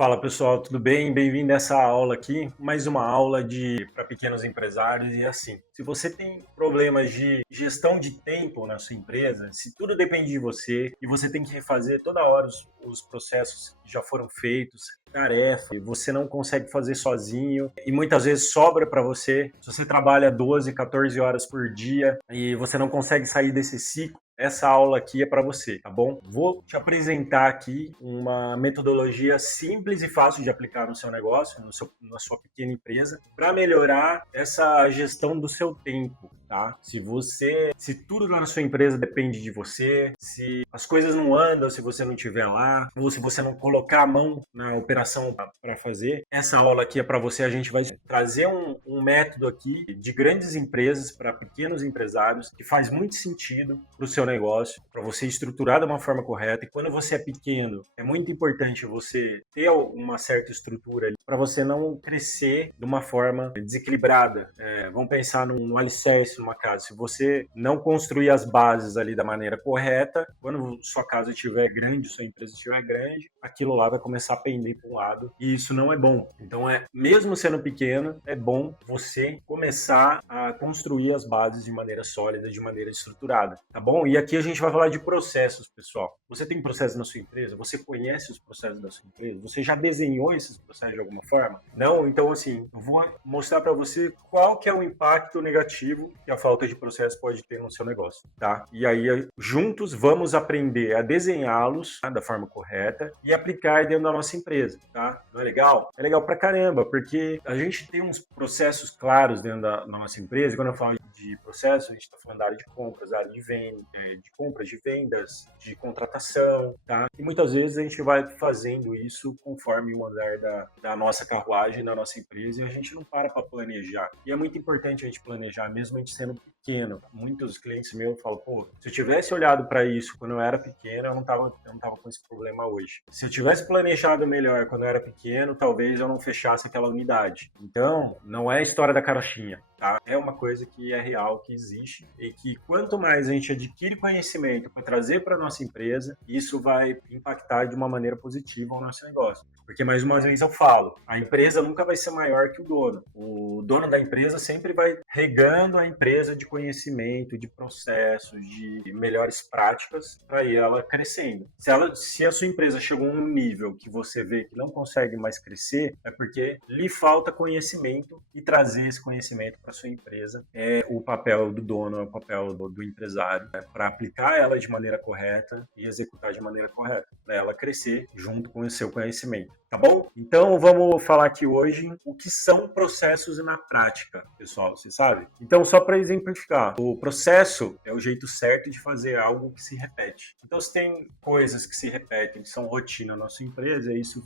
Fala pessoal, tudo bem? Bem-vindo a essa aula aqui, mais uma aula para pequenos empresários e assim. Se você tem problemas de gestão de tempo na sua empresa, se tudo depende de você e você tem que refazer toda hora os processos que já foram feitos, tarefa, você não consegue fazer sozinho e muitas vezes sobra para você. Se você trabalha 12, 14 horas por dia e você não consegue sair desse ciclo, essa aula aqui é para você, tá bom? Vou te apresentar aqui uma metodologia simples e fácil de aplicar no seu negócio, na sua pequena empresa, para melhorar essa gestão do seu tempo, tá? Se tudo na sua empresa depende de você, se as coisas não andam, se você não estiver lá, ou se você não colocar a mão na operação para fazer, essa aula aqui é para você. A gente vai trazer um método aqui de grandes empresas para pequenos empresários que faz muito sentido para o seu negócio, para você estruturar de uma forma correta. E quando você é pequeno, é muito importante você ter uma certa estrutura ali para você não crescer de uma forma desequilibrada. Vamos pensar num alicerce, numa casa. Se você não construir as bases ali da maneira correta, quando sua casa estiver grande, sua empresa estiver grande, aquilo lá vai começar a pender para um lado e isso não é bom. Então, mesmo sendo pequeno, é bom você começar a construir as bases de maneira sólida, de maneira estruturada, tá bom? E aqui a gente vai falar de processos, pessoal. Você tem processos na sua empresa? Você conhece os processos da sua empresa? Você já desenhou esses processos de alguma forma? Não? Então, assim, eu vou mostrar para você qual que é o impacto negativo que a falta de processo pode ter no seu negócio, tá? E aí, juntos, vamos aprender a desenhá-los, tá, da forma correta e aplicar dentro da nossa empresa, tá? Não é legal? É legal pra caramba, porque a gente tem uns processos claros dentro da nossa empresa. Quando eu falo de processo, a gente está falando da área de compras, da área de venda, de compras, de vendas, de contratação, tá? E muitas vezes a gente vai fazendo isso conforme o andar da nossa carruagem, da nossa empresa, e a gente não para planejar. E é muito importante a gente planejar, mesmo a gente sendo pequeno. Muitos clientes meus falam, pô, se eu tivesse olhado para isso quando eu era pequeno, eu não tava com esse problema hoje. Se eu tivesse planejado melhor quando eu era pequeno, talvez eu não fechasse aquela unidade. Então, não é a história da carochinha, tá? É uma coisa que é real, que existe, e que quanto mais a gente adquire conhecimento para trazer para nossa empresa, isso vai impactar de uma maneira positiva o nosso negócio. Porque, mais uma vez eu falo, a empresa nunca vai ser maior que o dono. O dono da empresa sempre vai regando a empresa de conhecimento, de processos, de melhores práticas para ir ela crescendo. Se a sua empresa chegou a um nível que você vê que não consegue mais crescer, é porque lhe falta conhecimento, e trazer esse conhecimento para sua empresa é o papel do dono, é o papel do empresário, para aplicar ela de maneira correta e executar de maneira correta, para ela crescer junto com o seu conhecimento. Tá bom? Então vamos falar aqui hoje o que são processos na prática, pessoal, você sabe? Então, só para exemplificar, o processo é o jeito certo de fazer algo que se repete. Então, se tem coisas que se repetem, que são rotina na nossa empresa, isso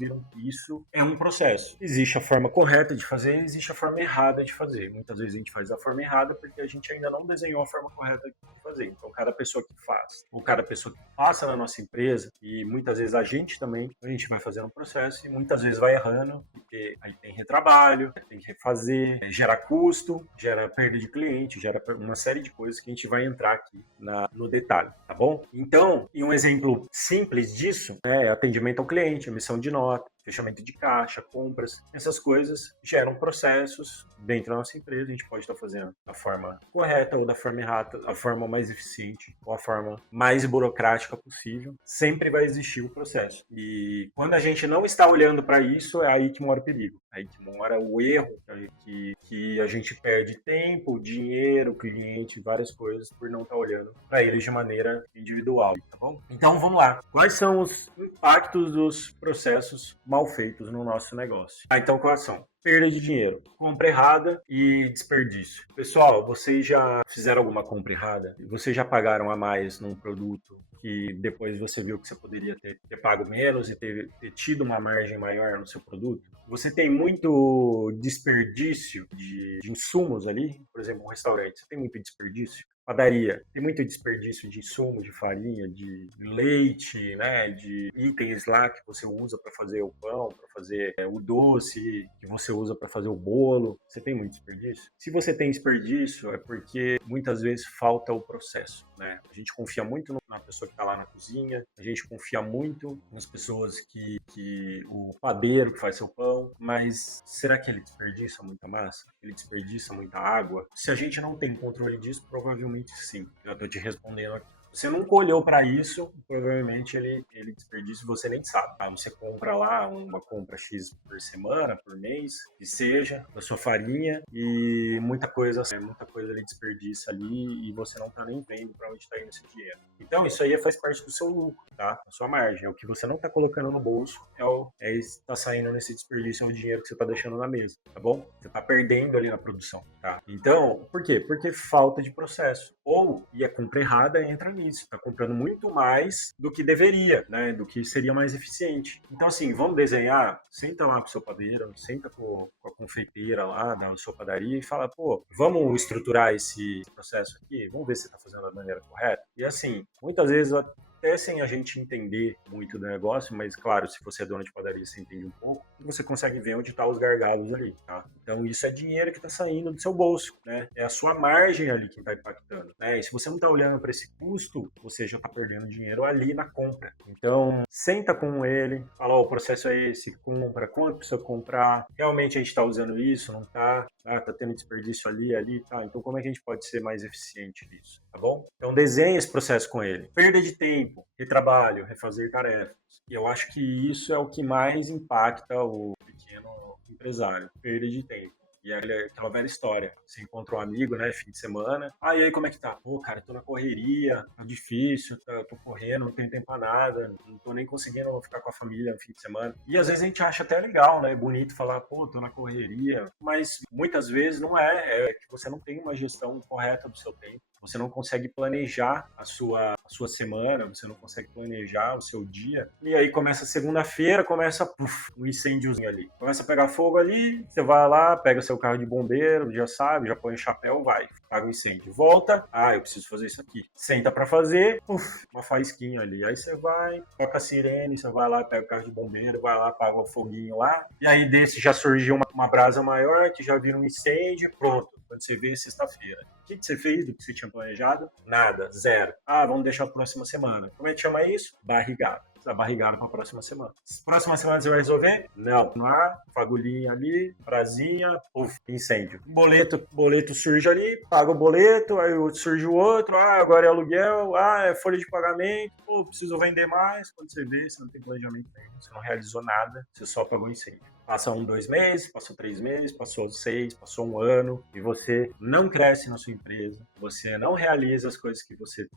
é um processo. Existe a forma correta de fazer, existe a forma errada de fazer. Muitas vezes a gente faz a forma errada porque a gente ainda não desenhou a forma correta de fazer. Então, cada pessoa que faz, ou cada pessoa que passa na nossa empresa, e muitas vezes a gente também, a gente vai fazendo um processo e muitas vezes vai errando, porque aí tem retrabalho, tem que refazer, gera custo, gera perda de cliente, gera uma série de coisas que a gente vai entrar aqui no detalhe, tá bom? Então, e um exemplo simples disso é atendimento ao cliente, emissão de nota, fechamento de caixa, compras, essas coisas geram processos dentro da nossa empresa. A gente pode estar fazendo da forma correta ou da forma errada, a forma mais eficiente ou a forma mais burocrática possível. Sempre vai existir o processo. E quando a gente não está olhando para isso, é aí que mora o perigo. É aí que mora o erro, que a gente perde tempo, dinheiro, cliente, várias coisas por não estar olhando para eles de maneira individual, tá bom? Então vamos lá. Quais são os impactos dos processos mal feitos no nosso negócio? Então, quais são? Perda de dinheiro, compra errada e desperdício. Pessoal, vocês já fizeram alguma compra errada? Vocês já pagaram a mais num produto que depois você viu que você poderia ter pago menos e ter tido uma margem maior no seu produto? Você tem muito desperdício de insumos ali? Por exemplo, um restaurante, você tem muito desperdício? Padaria, tem muito desperdício de insumo, de farinha, de leite, né, de itens lá que você usa para fazer o pão, para fazer o doce, que você usa para fazer o bolo. Você tem muito desperdício? Se você tem desperdício, é porque muitas vezes falta o processo, né? A gente confia muito na pessoa que está lá na cozinha, a gente confia muito nas pessoas o padeiro que faz seu pão, mas será que ele desperdiça muita massa? Ele desperdiça muita água? Se a gente não tem controle disso, provavelmente sim. Já estou te respondendo aqui. Você nunca olhou para isso, provavelmente ele desperdiça e você nem sabe. Tá? Você compra lá uma compra X por semana, por mês, que seja, da sua farinha, e muita coisa ele desperdiça ali e você não está nem vendo para onde está indo esse dinheiro. Então, isso aí faz parte do seu lucro, tá? A sua margem. É o que você não está colocando no bolso, está saindo nesse desperdício, é o dinheiro que você está deixando na mesa, tá bom? Você está perdendo ali na produção, tá? Então, por quê? Porque falta de processo. E a compra errada entra nisso. Está comprando muito mais do que deveria, né? Do que seria mais eficiente. Então, assim, vamos desenhar, senta lá com o seu padeiro, senta com a confeiteira lá da sua padaria e fala, pô, vamos estruturar esse processo aqui? Vamos ver se está fazendo da maneira correta? E assim, muitas vezes até sem a gente entender muito do negócio, mas claro, se você é dono de padaria, você entende um pouco, você consegue ver onde estão os gargalos ali, tá? Então isso é dinheiro que está saindo do seu bolso, né? É a sua margem ali que está impactando, né? E se você não está olhando para esse custo, você já está perdendo dinheiro ali na compra. Então, senta com ele, fala, o processo é esse, compra, quanto precisa comprar, realmente a gente está usando isso, não está? Tá tendo desperdício ali, tá? Então como é que a gente pode ser mais eficiente nisso, tá bom? Então desenhe esse processo com ele. Perda de tempo, retrabalho, refazer tarefas. E eu acho que isso é o que mais impacta o pequeno empresário, perda de tempo. E aquela velha história. Você encontra um amigo, né, fim de semana. E aí, como é que tá? Pô, cara, tô na correria, tá difícil, tô correndo, não tenho tempo pra nada, não tô nem conseguindo ficar com a família no fim de semana. E às vezes a gente acha até legal, né, bonito falar, pô, tô na correria. Mas muitas vezes não é que você não tem uma gestão correta do seu tempo. Você não consegue planejar a sua semana, você não consegue planejar o seu dia. E aí começa segunda-feira, começa um incêndiozinho ali. Começa a pegar fogo ali, você vai lá, pega seu carro de bombeiro, já sabe, já põe o chapéu, vai, apaga o incêndio. Volta, eu preciso fazer isso aqui. Senta pra fazer, uma faísquinha ali. Aí você vai, toca a sirene, você vai lá, pega o carro de bombeiro, vai lá, apaga o foguinho lá. E aí desse já surgiu uma brasa maior, que já vira um incêndio, pronto. Quando você vê, sexta-feira. O que você fez do que você tinha planejado? Nada, zero. Vamos deixar a próxima semana. Como é que chama isso? Barrigado. Você tá barrigado para a próxima semana. Próxima semana você vai resolver? Não. Fagulhinha ali, prazinha, incêndio. Boleto surge ali, paga o boleto, aí surge o outro, agora é aluguel, é folha de pagamento, preciso vender mais. Quando você vê, você não tem planejamento nenhum, você não realizou nada, você só pagou incêndio. Passa 1, 2 meses, passou 3 meses, passou 6, passou 1 ano e você não cresce na sua empresa, você não realiza as coisas que você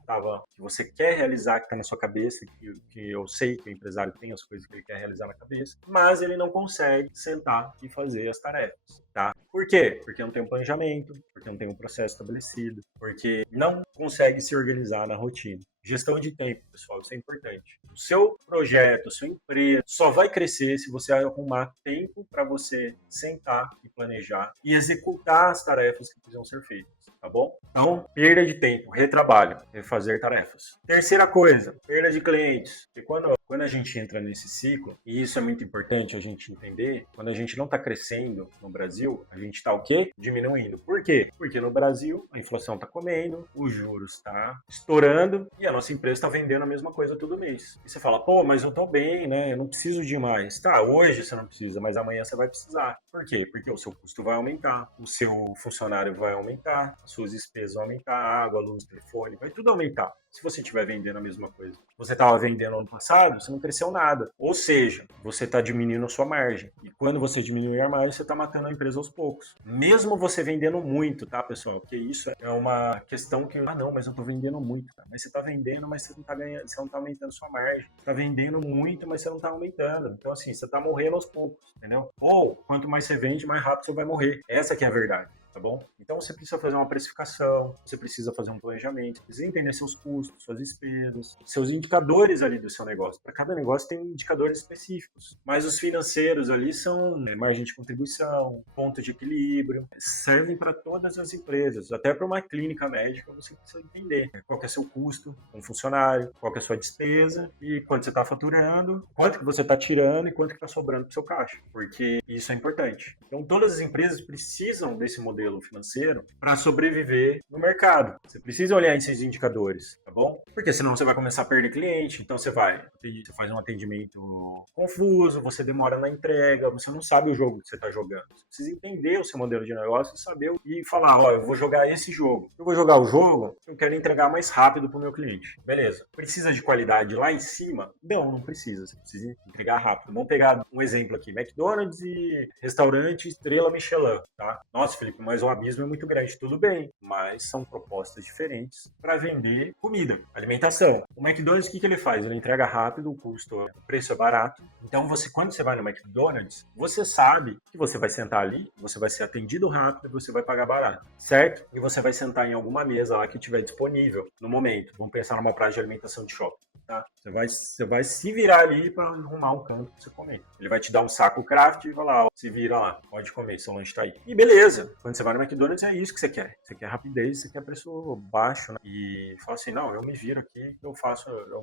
quer realizar, que está na sua cabeça, que eu sei que o empresário tem as coisas que ele quer realizar na cabeça, mas ele não consegue sentar e fazer as tarefas, tá? Por quê? Porque não tem um planejamento, porque não tem um processo estabelecido, porque não consegue se organizar na rotina. Gestão de tempo, pessoal, isso é importante. O seu projeto, a sua empresa só vai crescer se você arrumar tempo para você sentar e planejar e executar as tarefas que precisam ser feitas, tá bom? Então, perda de tempo, retrabalho, refazer tarefas. Terceira coisa, perda de clientes. Porque quando a gente entra nesse ciclo, e isso é muito importante a gente entender, quando a gente não está crescendo no Brasil, a gente está o quê? Diminuindo. Por quê? Porque no Brasil a inflação está comendo, os juros está estourando e a nossa empresa está vendendo a mesma coisa todo mês. E você fala, pô, mas eu estou bem, né? Eu não preciso de mais. Tá, hoje você não precisa, mas amanhã você vai precisar. Por quê? Porque o seu custo vai aumentar, o seu funcionário vai aumentar, as suas despesas vão aumentar, água, luz, telefone, vai tudo aumentar. Se você estiver vendendo a mesma coisa. Você estava vendendo ano passado, você não cresceu nada. Ou seja, você está diminuindo a sua margem. E quando você diminuir a margem, você está matando a empresa aos poucos. Mesmo você vendendo muito, tá, pessoal? Porque isso é uma questão que, não, mas eu estou vendendo muito. Tá? Mas você está vendendo, mas você não está ganhando, você não está aumentando a sua margem. Você está vendendo muito, mas você não está aumentando. Então, assim, você está morrendo aos poucos, entendeu? Ou, quanto mais você vende, mais rápido você vai morrer. Essa que é a verdade. Tá bom? Então você precisa fazer uma precificação, você precisa fazer um planejamento, precisa entender seus custos, suas despesas, seus indicadores ali do seu negócio. Para cada negócio tem indicadores específicos, mas os financeiros ali são margem de contribuição, ponto de equilíbrio, servem para todas as empresas, até para uma clínica médica você precisa entender qual que é seu custo com funcionário, qual que é a sua despesa e quanto você está faturando, quanto que você está tirando e quanto que está sobrando para o seu caixa, porque isso é importante. Então todas as empresas precisam desse modelo modelo financeiro para sobreviver no mercado. Você precisa olhar esses indicadores, tá bom? Porque senão você vai começar a perder cliente, então você faz um atendimento confuso, você demora na entrega, você não sabe o jogo que você está jogando. Você precisa entender o seu modelo de negócio e saber e falar, ó, eu vou jogar esse jogo. Eu vou jogar o jogo, eu quero entregar mais rápido para o meu cliente. Beleza. Precisa de qualidade lá em cima? Não precisa. Você precisa entregar rápido. Vamos pegar um exemplo aqui, McDonald's e restaurante Estrela Michelin, tá? Nossa, Felipe, mas o abismo é muito grande. Tudo bem, mas são propostas diferentes para vender comida, alimentação. O McDonald's, o que ele faz? Ele entrega rápido, o preço é barato. Então, quando você vai no McDonald's, você sabe que você vai sentar ali, você vai ser atendido rápido e você vai pagar barato, certo? E você vai sentar em alguma mesa lá que estiver disponível no momento. Vamos pensar numa praça de alimentação de shopping. Tá? Você vai se virar ali para arrumar um canto para você comer. Ele vai te dar um saco craft e vai lá, ó, se vira lá, pode comer, seu lanche tá aí. E beleza, quando você vai no McDonald's é isso que você quer. Você quer rapidez, você quer preço baixo, né? E fala assim, não, eu me viro aqui, eu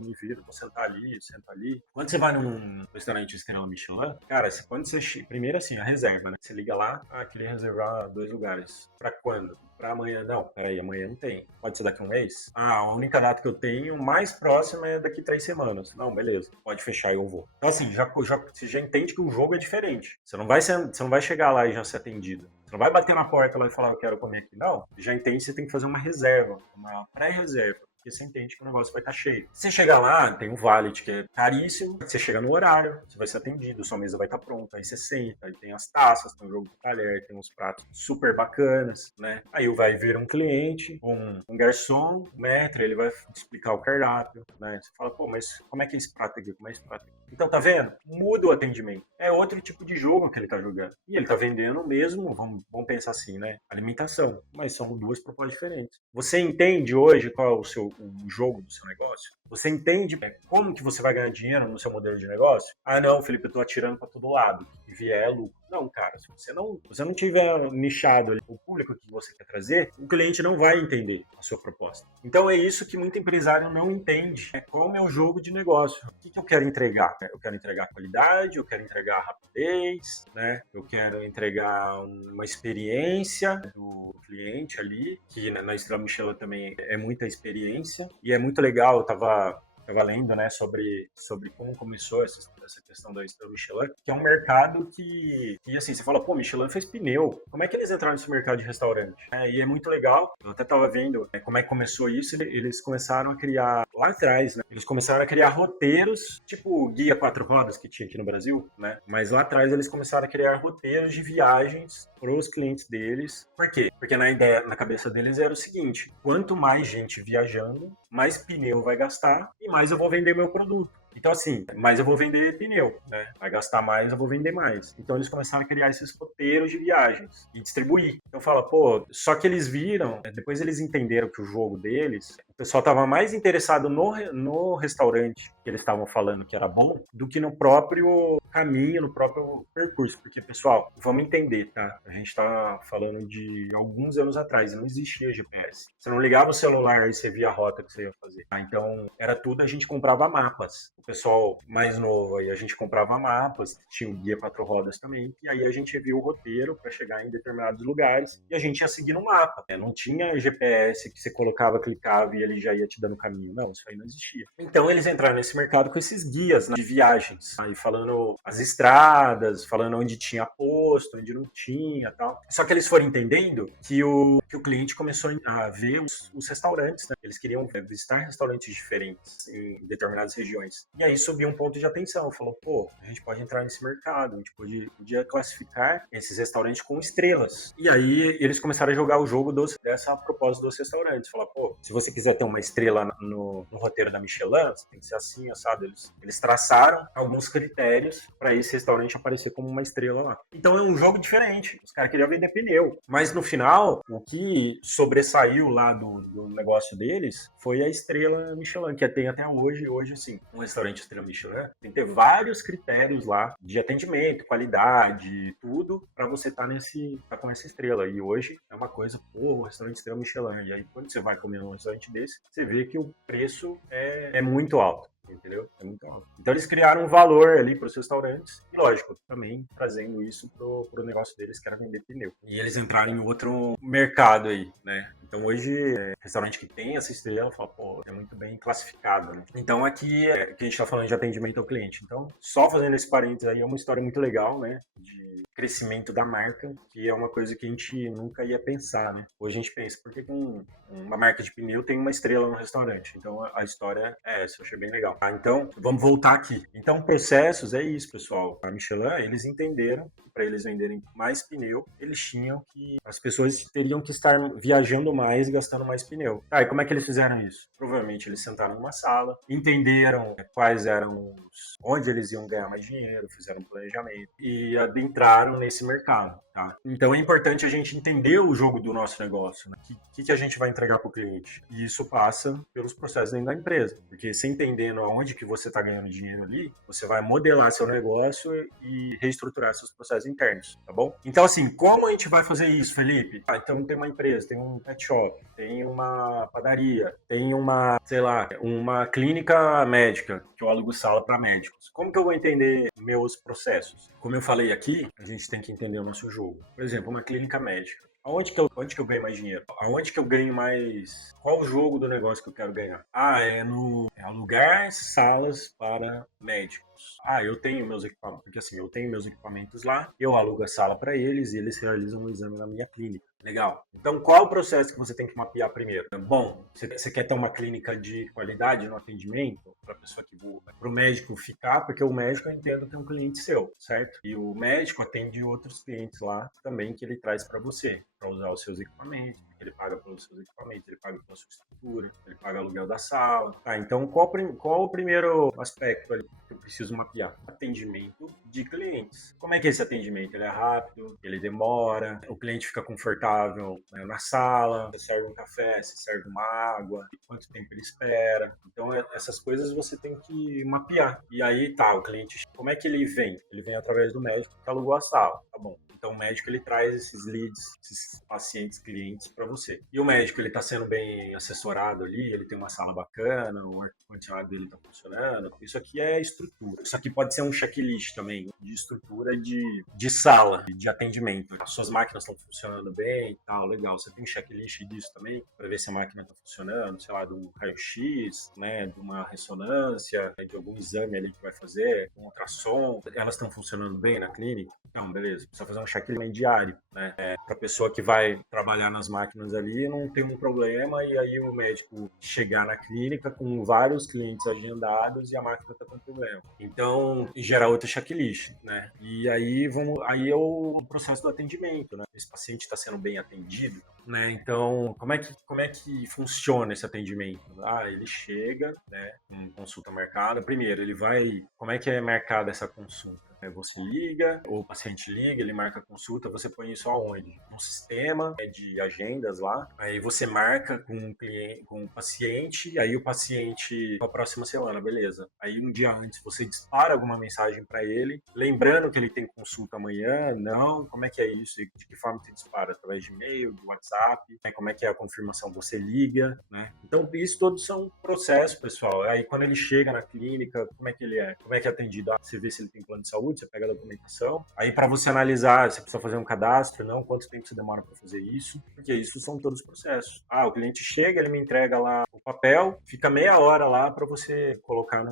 me viro, vou sentar ali, sento ali. Quando você vai num restaurante Estrela Michelin, cara, primeiro assim, a reserva, né? Você liga lá, queria reservar 2 lugares. Para quando? Para amanhã. Não, peraí, amanhã não tem. Pode ser daqui a um mês? A única data que eu tenho mais próxima é daqui 3 semanas. Não, beleza, pode fechar e eu vou. Então assim, você já entende que o jogo é diferente. Você não vai chegar lá e já ser atendido. Você não vai bater na porta lá e falar, eu quero comer aqui. Não, já entende que você tem que fazer uma reserva, uma pré-reserva. Porque você entende que o negócio vai estar cheio. Você chega lá, tem um valet que é caríssimo, você chega no horário, você vai ser atendido, sua mesa vai estar pronta, aí você senta, aí tem as taças, tem o jogo de talher, tem uns pratos super bacanas, né? Aí vai vir um cliente, um garçom, um maître, ele vai explicar o cardápio, né? Você fala, pô, mas como é que é esse prato aqui? Como é esse prato aqui? Então, tá vendo? Muda o atendimento. É outro tipo de jogo que ele tá jogando. E ele tá vendendo o mesmo, vamos pensar assim, né? Alimentação. Mas são 2 propostas diferentes. Você entende hoje qual é o jogo do seu negócio? Você entende como que você vai ganhar dinheiro no seu modelo de negócio? Ah, não, Felipe, eu tô atirando para todo lado. E vier é lucro. Não, cara, se você não tiver nichado ali o público que você quer trazer, o cliente não vai entender a sua proposta. Então é isso que muito empresário não entende. Qual é o jogo de negócio? O que eu quero entregar? Eu quero entregar qualidade, eu quero entregar rapidez, né? Eu quero entregar uma experiência do cliente ali, que na Estrela Michelin também é muita experiência. E é muito legal, eu tava lendo, né, sobre como começou essa questão da Estrela Michelin, que é um mercado que assim, você fala, pô, Michelin fez pneu, como é que eles entraram nesse mercado de restaurante? E é muito legal, eu até tava vendo como é que começou isso, eles começaram a criar, lá atrás, né, eles começaram a criar roteiros, tipo guia 4 rodas que tinha aqui no Brasil, né, mas lá atrás eles começaram a criar roteiros de viagens para os clientes deles. Por quê? Porque na cabeça deles era o seguinte, quanto mais gente viajando, mais pneu vai gastar e mais eu vou vender meu produto. Então, assim, mais eu vou vender pneu, né? Vai gastar mais, eu vou vender mais. Então, eles começaram a criar esses roteiros de viagens e distribuir. Então, fala, pô, só que eles viram, depois eles entenderam que o jogo deles, o pessoal estava mais interessado no restaurante que eles estavam falando que era bom, do que no próprio caminho, no próprio percurso. Porque, pessoal, vamos entender, tá? A gente tá falando de alguns anos atrás, não existia GPS. Você não ligava o celular e você via a rota que você ia fazer. Então, era tudo, a gente comprava mapas. O pessoal mais novo aí, a gente comprava mapas, tinha o guia 4 rodas também, e aí a gente via o roteiro para chegar em determinados lugares e a gente ia seguir no mapa. Não tinha GPS que você colocava, clicava e ele já ia te dando caminho. Não, isso aí não existia. Então eles entraram nesse mercado com esses guias, né, de viagens, aí falando as estradas, falando onde tinha posto, onde não tinha, tal. Só que eles foram entendendo que o cliente começou a ver os restaurantes, né? Eles queriam visitar restaurantes diferentes em determinadas regiões. E aí subiu um ponto de atenção, falou, pô, a gente pode entrar nesse mercado, a gente podia classificar esses restaurantes com estrelas. E aí eles começaram a jogar o jogo dessa proposta dos restaurantes. Falar, pô, se você quiser ter uma estrela no roteiro da Michelin, você tem que ser assim, assado. Eles traçaram alguns critérios para esse restaurante aparecer como uma estrela lá. Então é um jogo diferente. Os caras queriam vender pneu. Mas no final, o que sobressaiu lá do negócio deles foi a estrela Michelin, que tem até hoje. Hoje, assim, um restaurante estrela Michelin tem que ter vários critérios lá de atendimento, qualidade, tudo, para você estar com essa estrela. E hoje é uma coisa, pô, o restaurante estrela Michelin. E aí, quando você vai comer num restaurante desse, você vê que o preço é muito alto. entendeu? É muito alto. Então eles criaram um valor ali para os restaurantes e, lógico, também trazendo isso pro negócio deles, que era vender pneu. E eles entraram em outro mercado aí, né? Então hoje, restaurante que tem essa estrela, fala, pô, é muito bem classificado, né? Então aqui que a gente tá falando de atendimento ao cliente. Então, só fazendo esse parênteses aí, é uma história muito legal, né? De crescimento da marca, que é uma coisa que a gente nunca ia pensar, né? Hoje a gente pensa, por que uma marca de pneu tem uma estrela no restaurante? Então a história é essa, eu achei bem legal. Então, vamos voltar aqui. Então, processos é isso, pessoal. A Michelin, eles entenderam que para eles venderem mais pneu, eles tinham que... As pessoas teriam que estar viajando mais e gastando mais pneu. Tá, e como é que eles fizeram isso? Provavelmente eles sentaram numa sala, entenderam quais eram onde eles iam ganhar mais dinheiro, fizeram um planejamento e adentraram nesse mercado. Tá? Então é importante a gente entender o jogo do nosso negócio, né? Que a gente vai entregar para o cliente. E isso passa pelos processos dentro da empresa. Porque você entendendo aonde que você está ganhando dinheiro ali, você vai modelar seu negócio e reestruturar seus processos internos, tá bom? Então assim, como a gente vai fazer isso, Felipe? Então tem uma empresa, tem um pet shop, tem uma padaria, tem uma, sei lá, uma clínica médica, que eu alugo sala para médicos. Como que eu vou entender meus processos? Como eu falei aqui, a gente tem que entender o nosso jogo. Por exemplo, uma clínica médica. Onde que eu ganho mais dinheiro? Aonde que eu ganho mais? Qual o jogo do negócio que eu quero ganhar? É alugar salas para médicos. Eu tenho meus equipamentos, porque assim, eu tenho meus equipamentos lá, eu alugo a sala para eles e eles realizam um exame na minha clínica. Legal. Então, qual o processo que você tem que mapear primeiro? Bom, você quer ter uma clínica de qualidade no atendimento para a pessoa que para o médico ficar, porque o médico eu entendo que é um cliente seu, certo? E o médico atende outros clientes lá também que ele traz para você, para usar os seus equipamentos. Ele paga pelos seus equipamentos, ele paga pela sua estrutura, ele paga aluguel da sala. Então, qual o primeiro aspecto ali que eu preciso mapear? Atendimento de clientes. Como é que é esse atendimento? Ele é rápido, ele demora, o cliente fica confortável, né, na sala, você serve um café, você serve uma água, quanto tempo ele espera. Então, essas coisas você tem que mapear. E aí, tá, o cliente, como é que ele vem? Ele vem através do médico que alugou a sala, tá bom. Então o médico ele traz esses leads, esses pacientes, clientes para você. E o médico ele está sendo bem assessorado ali, ele tem uma sala bacana, o ar-condicionado dele está funcionando. Isso aqui é estrutura. Isso aqui pode ser um checklist também de estrutura de sala, de atendimento. Suas máquinas estão funcionando bem e tal, legal. Você tem um checklist disso também para ver se a máquina está funcionando, sei lá, de um raio-x, né, de uma ressonância, de algum exame ali que vai fazer, um ultrassom. Elas estão funcionando bem na clínica? Não, beleza. Precisa fazer um checklist diário, né? Para a pessoa que vai trabalhar nas máquinas ali não tem um problema e aí o médico chegar na clínica com vários clientes agendados e a máquina está com problema. Então, gera outro checklist, né? E aí aí é o processo do atendimento, né? Esse paciente está sendo bem atendido, né? Então, como é que funciona esse atendimento? Ele chega, né? Com consulta marcada. Primeiro, como é que é marcada essa consulta? Você liga, ou o paciente liga, ele marca a consulta, você põe isso aonde? No sistema de agendas lá, aí você marca com o cliente, com o paciente, aí o paciente para a próxima semana, beleza. Aí um dia antes você dispara alguma mensagem para ele, lembrando que ele tem consulta amanhã, não, como é que é isso? De que forma você dispara? Através de e-mail, de WhatsApp, né? Como é que é a confirmação? Você liga, né? Então isso todos são processos, pessoal. Aí quando ele chega na clínica, como é que ele é? Como é que é atendido? Você vê se ele tem plano de saúde, você pega a documentação. Aí para você analisar, você precisa fazer um cadastro, não, quanto tempo você demora para fazer isso, porque isso são todos os processos. O cliente chega, ele me entrega lá o papel, fica meia hora lá para você colocar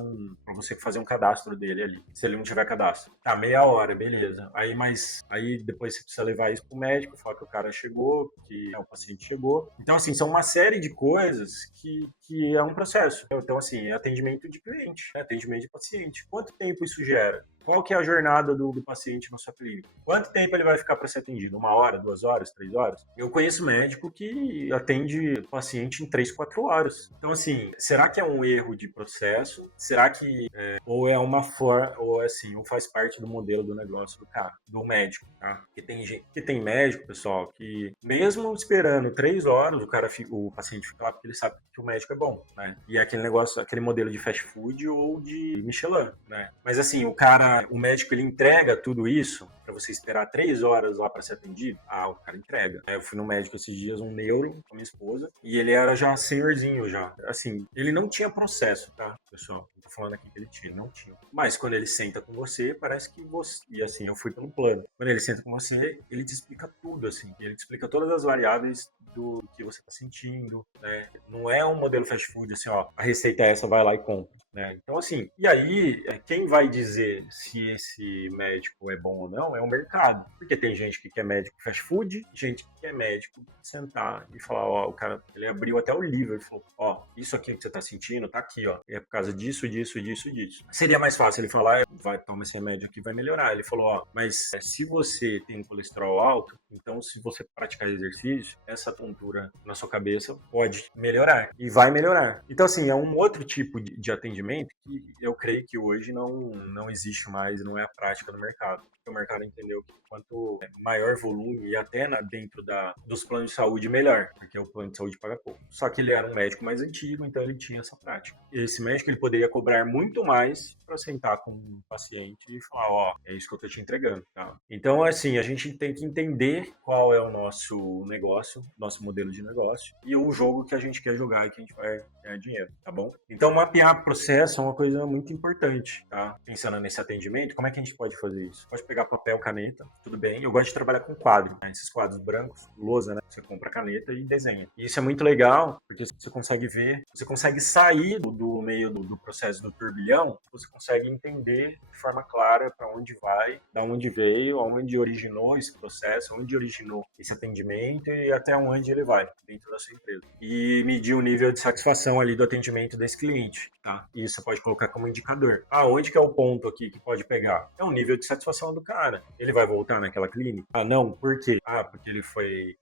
para você fazer um cadastro dele ali, se ele não tiver cadastro. Tá, meia hora, beleza. Aí depois você precisa levar isso pro médico, falar que o cara chegou, que o paciente chegou. Então, assim, são uma série de coisas que é um processo. Então, assim, é atendimento de cliente, né? Atendimento de paciente. Quanto tempo isso gera? Qual que é a jornada do paciente na sua clínica? Quanto tempo ele vai ficar para ser atendido? 1 hora, 2 horas, 3 horas? Eu conheço médico que atende paciente em 3, 4 horas. Então, assim, será que é um erro de processo? Será que ou é uma forma, ou assim, ou faz parte do modelo do negócio do cara, do médico, tá? Porque tem gente, que tem médico, pessoal, que mesmo esperando 3 horas, o paciente fica lá porque ele sabe que o médico é bom, né? E é aquele negócio, aquele modelo de fast food ou de Michelin, né? Mas assim, o cara o médico ele entrega tudo isso para você esperar 3 horas lá para ser atendido? Ah, o cara entrega. Eu fui no médico esses dias, um neuro, com a minha esposa, e ele era já senhorzinho já. Assim, ele não tinha processo, tá, pessoal? Não tô falando aqui que ele tinha, não tinha. Mas quando ele senta com você, parece que você... E assim, eu fui pelo plano. Quando ele senta com você, ele te explica tudo, assim. Ele te explica todas as variáveis do que você está sentindo, né? Não é um modelo fast food, assim, ó, a receita é essa, vai lá e compra. Né? Então, assim, e aí, quem vai dizer se esse médico é bom ou não é o mercado. Porque tem gente que quer médico fast food, gente que quer médico sentar e falar, ó, o cara, ele abriu até o livro e falou, ó, isso aqui que você tá sentindo, tá aqui, ó, é por causa disso, disso, disso, disso. Seria mais fácil ele falar, vai, toma esse remédio aqui, vai melhorar. Ele falou, ó, mas se você tem um colesterol alto, então se você praticar exercício, essa tontura na sua cabeça pode melhorar e vai melhorar. Então, assim, é um outro tipo de atendimento que eu creio que hoje não existe mais, não é a prática do mercado. O mercado entendeu que quanto maior volume e até dentro dos planos de saúde, melhor, porque o plano de saúde paga pouco. Só que ele era um médico mais antigo, então ele tinha essa prática. Esse médico ele poderia cobrar muito mais para sentar com um paciente e falar, ó, é isso que eu tô te entregando. Tá? Então, assim, a gente tem que entender qual é o nosso negócio, nosso modelo de negócio e o jogo que a gente quer jogar e que a gente vai ganhar dinheiro, tá bom? Então, mapear processo é uma coisa muito importante, tá? Pensando nesse atendimento, como é que a gente pode fazer isso? Pode pegar papel, caneta, tudo bem. Eu gosto de trabalhar com quadro, né? Esses quadros brancos, lousa, né? Você compra a caneta e desenha. E isso é muito legal, porque você consegue ver, você consegue sair do meio do processo do turbilhão, você consegue entender de forma clara para onde vai, da onde veio, aonde originou esse processo, onde originou esse atendimento e até onde ele vai dentro da sua empresa. E medir o nível de satisfação ali do atendimento desse cliente, tá? E isso você pode colocar como indicador. Ah, onde que é o ponto aqui que pode pegar? É o nível de satisfação do cara. Ele vai voltar naquela clínica? Ah, não. Por quê? Ah, porque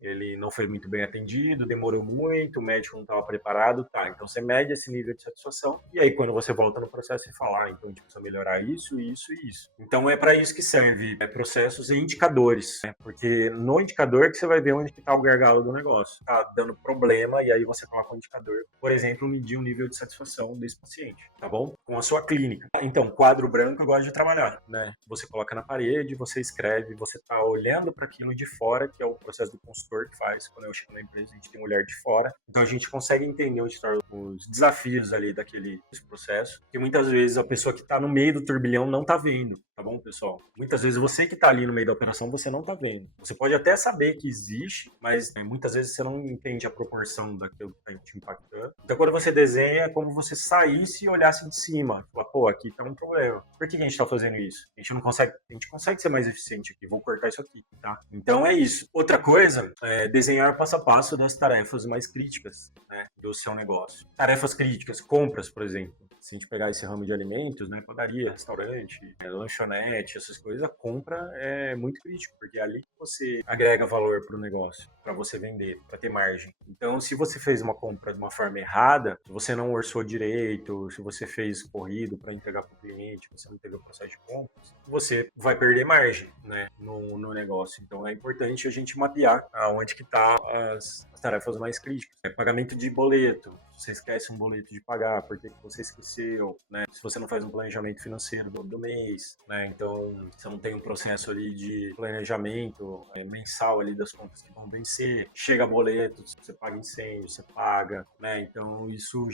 ele não foi muito bem atendido, demorou muito, o médico não estava preparado, tá? Então você mede esse nível de satisfação e aí quando você volta no processo você fala, então a gente precisa melhorar isso, isso e isso. Então é para isso que serve processos e indicadores, né? Porque no indicador que você vai ver onde está o gargalo do negócio. Tá dando problema e aí você coloca um indicador, por exemplo, medir o nível de satisfação desse paciente, tá bom? Com a sua clínica. Então, quadro branco eu gosto de trabalhar, né? Você coloca na parede, você escreve, você tá olhando para aquilo de fora, que é o processo do consultor que faz. Quando eu chego na empresa, a gente tem um olhar de fora. Então, a gente consegue entender onde estão os desafios ali desse processo, porque muitas vezes a pessoa que tá no meio do turbilhão não tá vendo, tá bom, pessoal? Muitas vezes você que tá ali no meio da operação, você não tá vendo. Você pode até saber que existe, mas muitas vezes você não entende a proporção daquilo que tá te impactando. Então, quando você desenha, é como você saísse e olhasse de cima. Falar, pô, aqui tá um problema. Por que a gente tá fazendo isso? A gente consegue ser mais eficiente aqui. Vou cortar isso aqui, tá? Então é isso. Outra coisa é desenhar passo a passo das tarefas mais críticas, né, do seu negócio. Tarefas críticas, compras, por exemplo. Se a gente pegar esse ramo de alimentos, né, padaria, restaurante, lanchonete, essas coisas, a compra é muito crítico, porque é ali que você agrega valor para o negócio, para você vender, para ter margem. Então, se você fez uma compra de uma forma errada, se você não orçou direito, se você fez corrido para entregar para o cliente, você não teve o processo de compras, você vai perder margem, né, no negócio. Então, é importante a gente mapear aonde que tá as tarefas mais críticas. Pagamento de boleto. Se você esquece um boleto de pagar, por que você esqueceu, né? Se você não faz um planejamento financeiro do mês, né? Então, você não tem um processo ali de planejamento mensal ali das contas que vão vencer. Chega boleto, você paga incêndio, você paga, né? Então, isso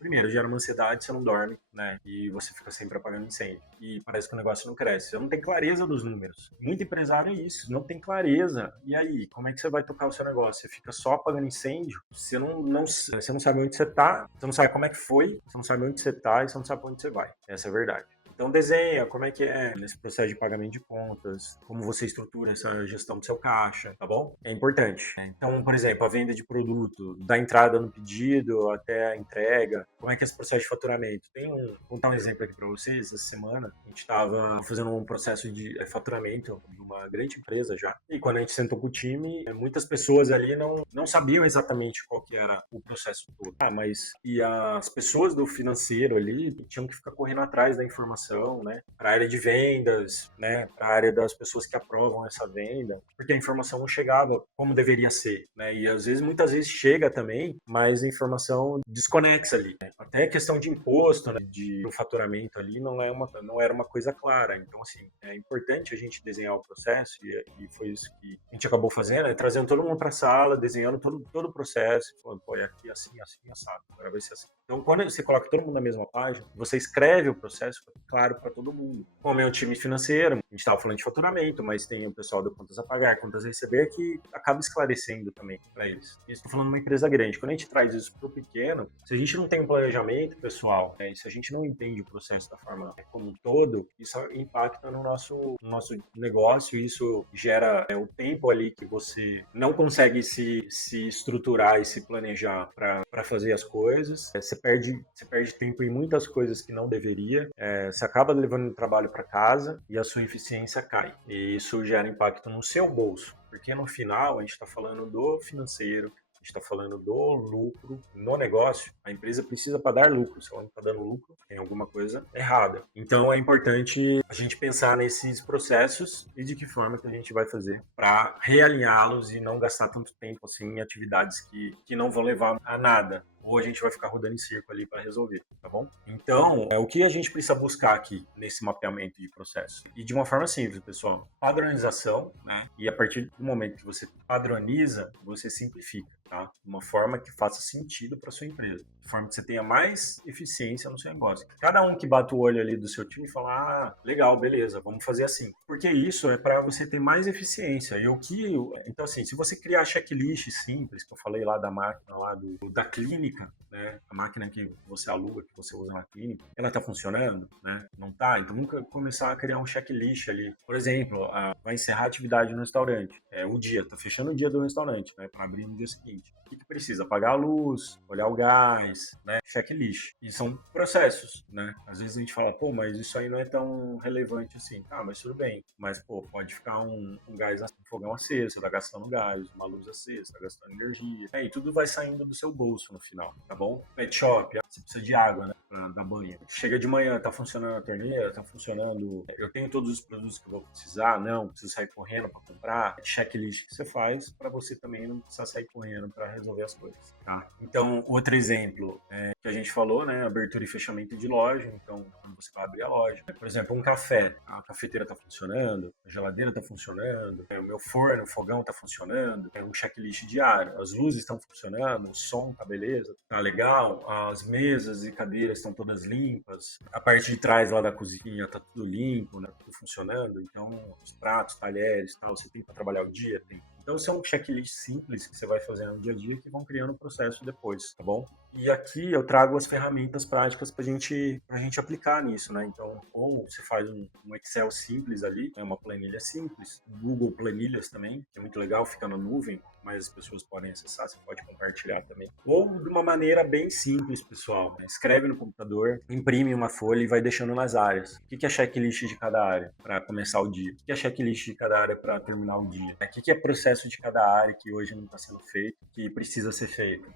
primeiro, gera uma ansiedade, você não dorme, né? E você fica sempre apagando incêndio. E parece que o negócio não cresce. Você não tem clareza dos números. Muito empresário é isso, não tem clareza. E aí, como é que você vai tocar o seu negócio? Você fica só apagando incêndio? Você não sabe onde você tá, você não sabe como é que foi, você não sabe onde você tá e você não sabe pra onde você vai. Essa é a verdade. Então desenha como é que é nesse processo de pagamento de contas, como você estrutura essa gestão do seu caixa, tá bom? É importante. Então, por exemplo, a venda de produto, da entrada no pedido até a entrega, como é que é esse processo de faturamento? Vou dar um exemplo aqui para vocês. Essa semana a gente estava fazendo um processo de faturamento numa grande empresa já. E quando a gente sentou com o time, muitas pessoas ali não sabiam exatamente qual que era o processo todo. Mas e as pessoas do financeiro ali tinham que ficar correndo atrás da informação, né? Para a área de vendas, né? Para a área das pessoas que aprovam essa venda, porque a informação não chegava como deveria ser, né? E às vezes, muitas vezes chega também, mas a informação desconexa ali, né? Até a questão de imposto, né? O faturamento ali não era uma coisa clara. Então, assim, é importante a gente desenhar o processo e foi isso que a gente acabou fazendo, trazendo todo mundo para a sala, desenhando todo o processo, falando, pô, é aqui assim, assim, assado, agora vai ser assim. Então, quando você coloca todo mundo na mesma página, você escreve o processo, fica claro para todo mundo. Como é um time financeiro, a gente estava falando de faturamento, mas tem o pessoal de contas a pagar, contas a receber, que acaba esclarecendo também para eles. Estou falando de uma empresa grande. Quando a gente traz isso para o pequeno, se a gente não tem um planejamento, pessoal, e se a gente não entende o processo da forma como um todo, isso impacta no nosso negócio, isso gera o tempo ali que você não consegue se estruturar e se planejar para fazer as coisas. Você perde tempo em muitas coisas que não deveria. Você acaba levando o trabalho para casa e a sua eficiência cai. E isso gera impacto no seu bolso, porque no final a gente está falando do financeiro, a gente está falando do lucro no negócio. A empresa precisa para dar lucro. Se ela não está dando lucro, tem alguma coisa errada. Então é importante a gente pensar nesses processos e de que forma que a gente vai fazer para realinhá-los e não gastar tanto tempo assim em atividades que não vão levar a nada. Ou a gente vai ficar rodando em círculo ali para resolver, tá bom? Então, o que a gente precisa buscar aqui nesse mapeamento de processo? E de uma forma simples, pessoal, padronização, né? E a partir do momento que você padroniza, você simplifica, tá? De uma forma que faça sentido para sua empresa, de forma que você tenha mais eficiência no seu negócio. Cada um que bate o olho ali do seu time e fala, legal, beleza, vamos fazer assim. Porque isso é para você ter mais eficiência. Então, assim, se você criar checklist simples, que eu falei lá da máquina, lá da clínica, né? A máquina que você aluga, que você usa na clínica, ela está funcionando, né? Não está? Então nunca começar a criar um checklist ali. Por exemplo, vai encerrar a atividade no restaurante. O dia, está fechando o dia do restaurante, né? Para abrir no dia seguinte. O que precisa? Apagar a luz, olhar o gás, né? Checklist. E são processos, né? Às vezes a gente fala, pô, mas isso aí não é tão relevante assim. Tá, mas tudo bem. Mas, pô, pode ficar um gás, um fogão aceso, você está gastando gás, uma luz acesa, você está gastando energia. E tudo vai saindo do seu bolso no final, tá bom? Pet shop, você precisa de água, né? Pra dar banho. Chega de manhã, tá funcionando a torneira, tá funcionando. Eu tenho todos os produtos que eu vou precisar, não, preciso sair correndo para comprar. Checklist que você faz para você também não precisar sair correndo para resolver as coisas, tá? Então, outro exemplo que a gente falou, né? Abertura e fechamento de loja. Então, quando você vai abrir a loja, por exemplo, um café, a cafeteira tá funcionando, a geladeira tá funcionando, o meu forno, o fogão tá funcionando, um checklist diário, as luzes estão funcionando, o som tá beleza, tá legal, as mesas e cadeiras estão todas limpas, a parte de trás lá da cozinha tá tudo limpo, né? Tudo funcionando, então os pratos, talheres, tal, você tem para trabalhar o dia, tem. Então, isso é um checklist simples que você vai fazendo no dia a dia que vão criando o processo depois, tá bom? E aqui eu trago as ferramentas práticas para a gente aplicar nisso, né? Então, ou você faz um Excel simples ali, uma planilha simples, Google Planilhas também, que é muito legal, fica na nuvem, mas as pessoas podem acessar, você pode compartilhar também. Ou de uma maneira bem simples, pessoal, né? Escreve no computador, imprime uma folha e vai deixando nas áreas. O que é checklist de cada área para começar o dia? O que é checklist de cada área para terminar o dia? O que é processo de cada área que hoje não está sendo feito, que precisa ser feito?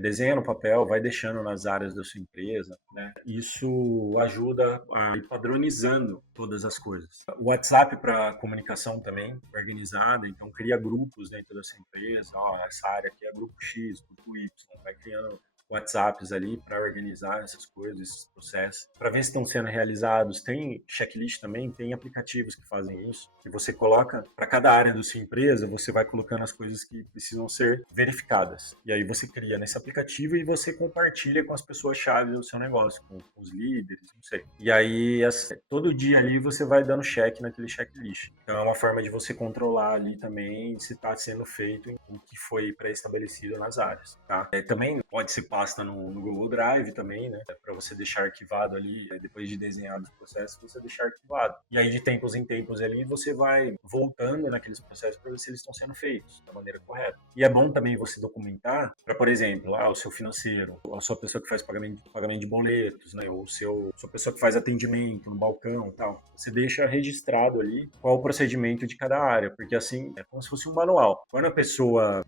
Desenha no papel, vai deixando nas áreas da sua empresa, né? Isso ajuda a ir padronizando todas as coisas. O WhatsApp para comunicação também, organizada, então cria grupos dentro da sua empresa, essa área aqui é grupo X, grupo Y, vai criando WhatsApps ali para organizar essas coisas, esses processos, para ver se estão sendo realizados. Tem checklist também, tem aplicativos que fazem isso, que você coloca para cada área da sua empresa, você vai colocando as coisas que precisam ser verificadas. E aí você cria nesse aplicativo e você compartilha com as pessoas-chave do seu negócio, com os líderes, não sei. E aí, todo dia ali você vai dando check naquele checklist. Então é uma forma de você controlar ali também se está sendo feito o que foi pré-estabelecido nas áreas, tá? Também Pode ser pasta no Google Drive também, né? Para você deixar arquivado ali, depois de desenhar os processos, você deixar arquivado. E aí, de tempos em tempos ali, você vai voltando naqueles processos para ver se eles estão sendo feitos da maneira correta. E é bom também você documentar para, por exemplo, o seu financeiro, a sua pessoa que faz pagamento de boletos, né? Ou sua pessoa que faz atendimento no balcão e tal. Você deixa registrado ali qual o procedimento de cada área, porque assim é como se fosse um manual. Quando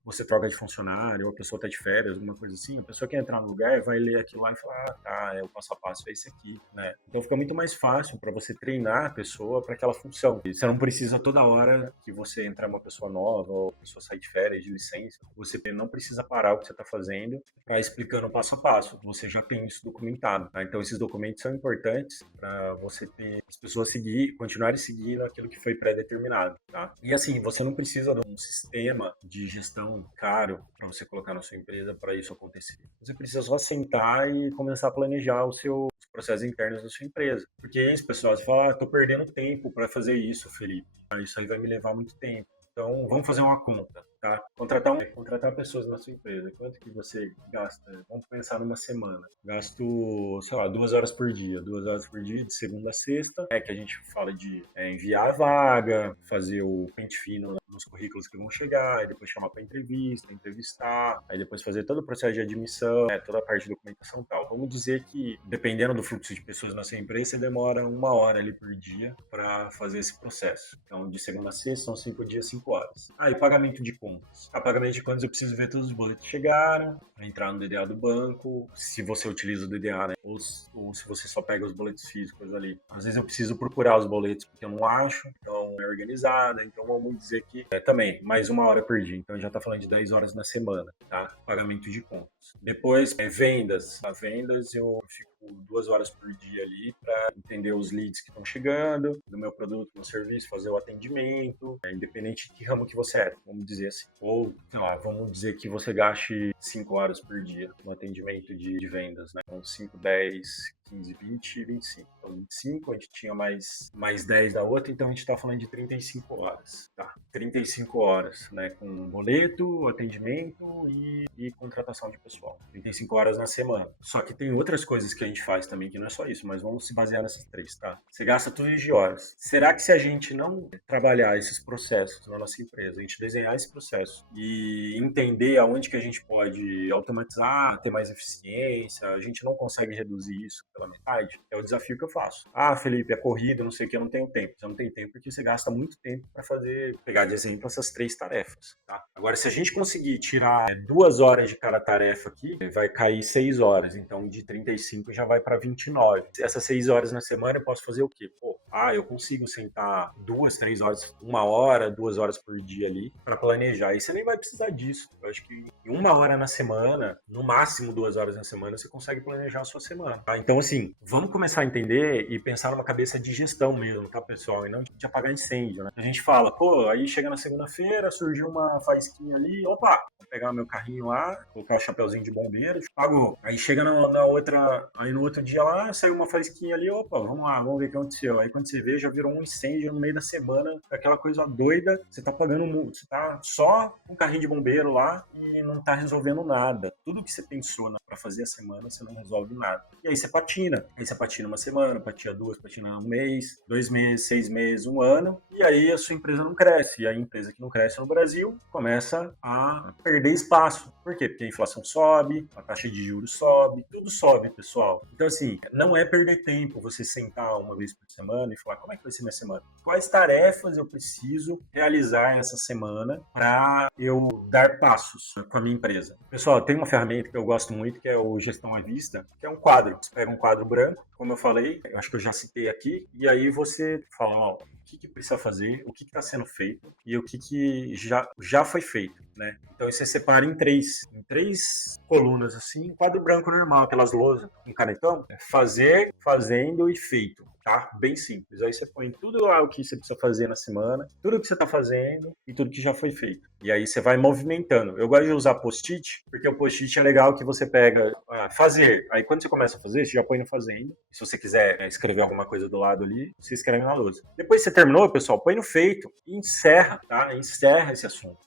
você troca de funcionário, ou a pessoa está de férias, alguma coisa assim, a pessoa que entrar no lugar vai ler aquilo lá e falar, tá, o passo a passo é esse aqui, né? Então fica muito mais fácil para você treinar a pessoa para aquela função. E você não precisa toda hora que você entrar uma pessoa nova, ou a pessoa sair de férias, de licença, você não precisa parar o que você está fazendo para explicando passo a passo. Você já tem isso documentado, tá? Então esses documentos são importantes para você ter as pessoas continuarem seguindo aquilo que foi pré-determinado, tá? E assim, você não precisa de um sistema de gestão caro para você colocar na sua empresa para isso acontecer. Você precisa só sentar e começar a planejar os processos internos da sua empresa. Porque aí as pessoas falam, tô perdendo tempo para fazer isso, Felipe. Isso aí vai me levar muito tempo. Então, vamos fazer uma conta, tá? Contratar pessoas na sua empresa. Quanto que você gasta? Vamos pensar numa semana. Gasto, sei lá, 2 horas por dia. 2 horas por dia, de segunda a sexta. É que a gente fala de enviar a vaga, fazer o pente fino nos currículos que vão chegar, aí depois chamar para entrevista, entrevistar, aí depois fazer todo o processo de admissão, toda a parte de documentação e tal. Vamos dizer que, dependendo do fluxo de pessoas na sua empresa, você demora 1 hora ali por dia para fazer esse processo. Então, de segunda a sexta, são 5 dias, 5 horas. E pagamento de contas. Pagamento de contas, eu preciso ver todos os boletos que chegaram, entrar no DDA do banco, se você utiliza o DDA, né? Ou se você só pega os boletos físicos ali. Às vezes eu preciso procurar os boletos porque eu não acho, então é organizada. Então vamos dizer que também mais 1 hora por dia. Então já está falando de 10 horas na semana, tá? Pagamento de contas. Depois, vendas. A vendas eu fico 2 horas por dia ali para entender os leads que estão chegando, do meu produto, do meu serviço, fazer o atendimento, independente de que ramo que você é, vamos dizer assim. Ou, sei lá, vamos dizer que você gaste 5 horas por dia no atendimento de vendas, né? Então, 5, 10, 15, 20 e 25. Então, 25, a gente tinha mais 10 da outra, então a gente está falando de 35 horas, tá? 35 horas, né? Com boleto, atendimento e contratação de pessoal. 35 horas na semana. Só que tem outras coisas que a gente faz também, que não é só isso, mas vamos se basear nessas 3, tá? Você gasta tudo de horas. Será que se a gente não trabalhar esses processos na nossa empresa, a gente desenhar esse processo e entender aonde que a gente pode automatizar, ter mais eficiência, a gente não consegue reduzir isso pela metade? É o desafio que eu faço. Felipe, é corrida, não sei o que, eu não tenho tempo. Você não tem tempo porque você gasta muito tempo para pegar de exemplo essas 3 tarefas, tá? Agora, se a gente conseguir tirar 2 horas de cada tarefa aqui, vai cair 6 horas. Então, de 35 já vai para 29. Essas 6 horas na semana eu posso fazer o quê? Eu consigo sentar 2, 3 horas, 1 hora, 2 horas por dia ali para planejar. E você nem vai precisar disso. Eu acho que em 1 hora na semana, no máximo 2 horas na semana, você consegue planejar a sua semana, tá? Então, assim, vamos começar a entender e pensar numa cabeça de gestão mesmo, tá, pessoal? E não de apagar incêndio, né? A gente fala, aí chega na segunda-feira, surgiu uma faísquinha ali, opa, vou pegar meu carrinho lá, colocar o chapeuzinho de bombeiro, pagou. Aí chega aí no outro dia lá, saiu uma faísquinha ali, opa, vamos lá, vamos ver o que aconteceu. Aí quando você vê, já virou um incêndio no meio da semana, aquela coisa doida, você tá você tá só com um carrinho de bombeiro lá e não tá resolvendo nada. Tudo que você pensou pra fazer a semana, você não resolve nada. E aí você patina. Aí você patina uma semana, patina 2, patina 1 mês, 2 meses, 6 meses, 1 ano, e aí a sua empresa não cresce. E a empresa que não cresce no Brasil começa a perder espaço. Por quê? Porque a inflação sobe, a taxa de juros sobe, tudo sobe, pessoal. Então, assim, não é perder tempo você sentar uma vez por semana e falar, como é que vai ser minha semana? Quais tarefas eu preciso realizar essa semana para eu dar passos com a minha empresa? Pessoal, tem uma ferramenta que eu gosto muito, que é o Gestão à Vista, que é um quadro. Você pega um quadro branco, como eu falei, eu acho que eu já citei aqui, e aí você fala, o que precisa fazer, o que está sendo feito e o que já foi feito, né? Então você separa em três colunas, assim, quadro branco normal, aquelas lousas, um canetão, fazer, fazendo e feito. tá? Bem simples. Aí você põe tudo lá o que você precisa fazer na semana, tudo que você está fazendo e tudo que já foi feito. E aí você vai movimentando. Eu gosto de usar post-it, porque o post-it é legal que você pega, fazer. Aí quando você começa a fazer, você já põe no fazendo. Se você quiser escrever alguma coisa do lado ali, você escreve na lousa. Depois que você terminou, pessoal, põe no feito e encerra, tá? Encerra esse assunto.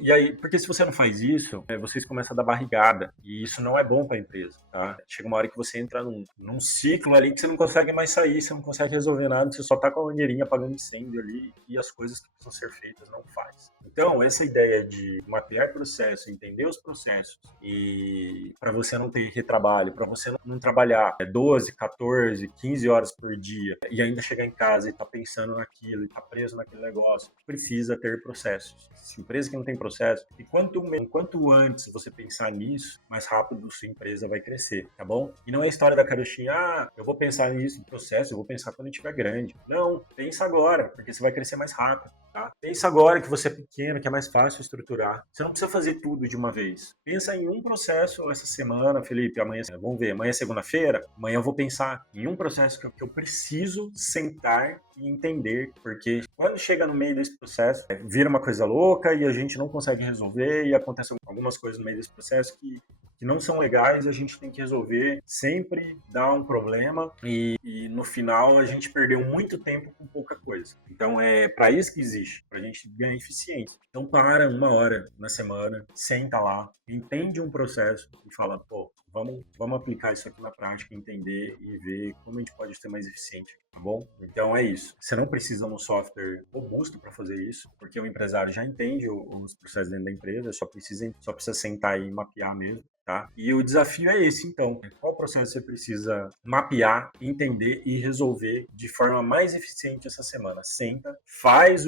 E aí, porque se você não faz isso, vocês começam a dar barrigada. E isso não é bom para a empresa, tá? Chega uma hora que você entra num ciclo ali que você não consegue mais sair, você não consegue resolver nada, você só tá com a mangueirinha apagando incêndio ali e as coisas que precisam ser feitas não faz. Então, essa ideia de mapear processo, entender os processos e para você não ter retrabalho, para você não trabalhar 12, 14, 15 horas por dia e ainda chegar em casa e tá pensando naquilo e tá preso naquele negócio, precisa ter processos. Se empresa que não tem processo, e quanto antes você pensar nisso, mais rápido sua empresa vai crescer, tá bom? E não é a história da carochinha, eu vou pensar nisso no processo, eu vou pensar quando estiver grande. Não, pensa agora, porque você vai crescer mais rápido. Tá? Pensa agora que você é pequeno, que é mais fácil estruturar. Você não precisa fazer tudo de uma vez. Pensa em um processo essa semana, Felipe. Amanhã, vamos ver, amanhã é segunda-feira. Amanhã eu vou pensar em um processo que eu preciso sentar e entender, porque quando chega no meio desse processo, vira uma coisa louca e a gente não consegue resolver e acontecem algumas coisas no meio desse processo que não são legais, a gente tem que resolver, sempre dá um problema e no final a gente perdeu muito tempo com pouca coisa. Então é para isso que existe, para a gente ganhar eficiência. Então para uma hora na semana, senta lá, entende um processo e fala, pô, vamos aplicar isso aqui na prática, entender e ver como a gente pode ser mais eficiente, tá bom? Então é isso. Você não precisa de um software robusto para fazer isso, porque o empresário já entende os processos dentro da empresa, só precisa sentar e mapear mesmo. Tá? E o desafio é esse, então. Qual processo você precisa mapear, entender e resolver de forma mais eficiente essa semana? Senta, faz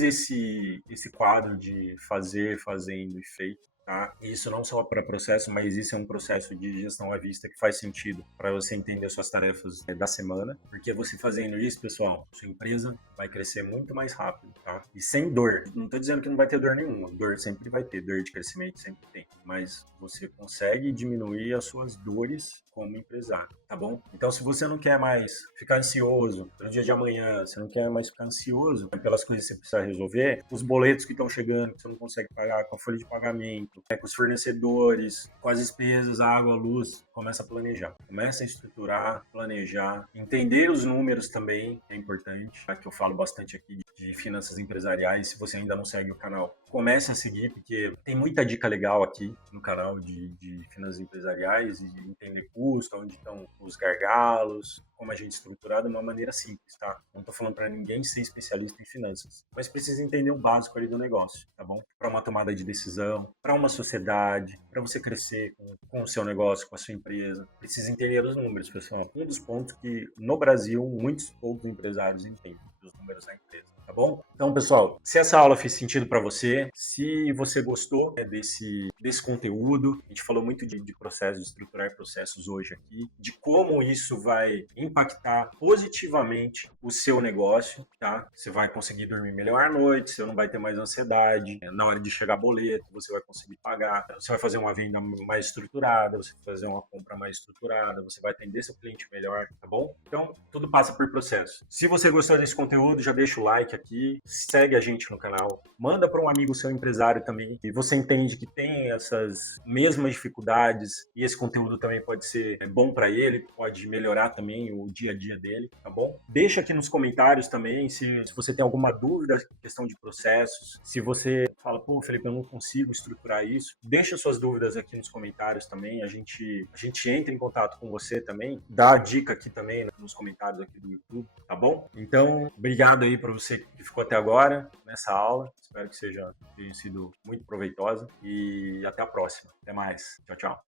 esse quadro de fazer, fazendo e feito. Tá? Isso não só para processo, mas isso é um processo de gestão à vista que faz sentido para você entender as suas tarefas da semana, porque você fazendo isso, pessoal, sua empresa vai crescer muito mais rápido, tá? E sem dor. Não estou dizendo que não vai ter dor nenhuma, dor sempre vai ter, dor de crescimento sempre tem, mas você consegue diminuir as suas dores como empresário, tá bom? Então, se você não quer mais ficar ansioso no dia de amanhã, você não quer mais ficar ansioso pelas coisas que você precisa resolver, os boletos que estão chegando, que você não consegue pagar, com a folha de pagamento, com os fornecedores, com as despesas, a água, a luz, começa a planejar. Começa a estruturar, planejar, entender os números também, é importante, que eu falo bastante aqui de finanças empresariais. Se você ainda não segue o canal, comece a seguir, porque tem muita dica legal aqui no canal de finanças empresariais, e de entender custo, onde estão os gargalos, como a gente estruturar de uma maneira simples, tá? Não estou falando para ninguém ser especialista em finanças, mas precisa entender o básico ali do negócio, tá bom? Para uma tomada de decisão, para uma sociedade, para você crescer com o seu negócio, com a sua empresa, precisa entender os números, pessoal. Um dos pontos que no Brasil muitos poucos empresários entendem os números da empresa. Tá bom? Então, pessoal, se essa aula fez sentido para você, se você gostou desse conteúdo, a gente falou muito de processo, de estruturar processos hoje aqui, de como isso vai impactar positivamente o seu negócio, tá? Você vai conseguir dormir melhor à noite, você não vai ter mais ansiedade, na hora de chegar boleto, você vai conseguir pagar, você vai fazer uma venda mais estruturada, você vai fazer uma compra mais estruturada, você vai atender seu cliente melhor, tá bom? Então, tudo passa por processo. Se você gostou desse conteúdo, já deixa o like aqui, segue a gente no canal, manda para um amigo seu empresário também, e você entende que tem essas mesmas dificuldades e esse conteúdo também pode ser bom para ele, pode melhorar também o dia a dia dele, tá bom? Deixa aqui nos comentários também se você tem alguma dúvida em questão de processos, se você fala, pô, Felipe, eu não consigo estruturar isso, deixa suas dúvidas aqui nos comentários também, a gente entra em contato com você também, dá a dica aqui também nos comentários aqui do YouTube, tá bom? Então, obrigado aí para você que ficou até agora nessa aula. Espero que tenha sido muito proveitosa e até a próxima. Até mais. Tchau, tchau.